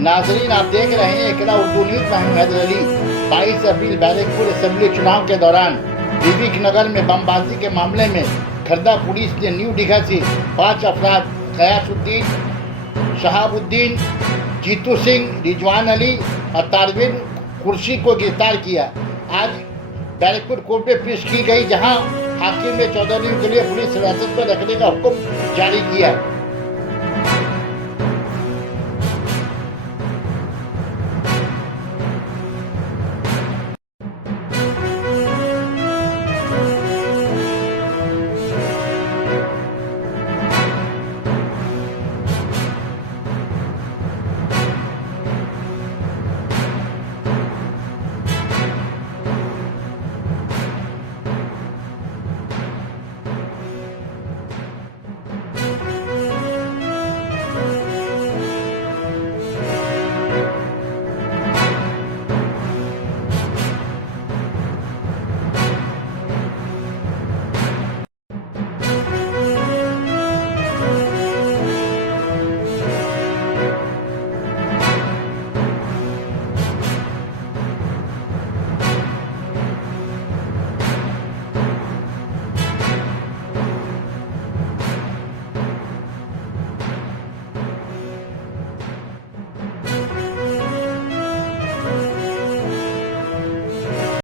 नाजरीन, आप देख रहे हैं इकरा उर्दू न्यूज में हूं हैदर अली। 22 अप्रैल बैरकपुर असेंबली चुनाव के दौरान विवेक नगर में बमबाजी के मामले में खर्दा पुलिस ने न्यू डिगा से 5 अफराद गयासुद्दीन, शहाबुद्दीन, जीतू सिंह, रिजवान अली और तारविन कुर्सी को गिरफ्तार किया। आज बैरकपुर कोर्ट में पेश की गई, जहां हाकिम ने 14 दिन के लिए पुलिस हिरासत में रखने का हुक्म जारी किया।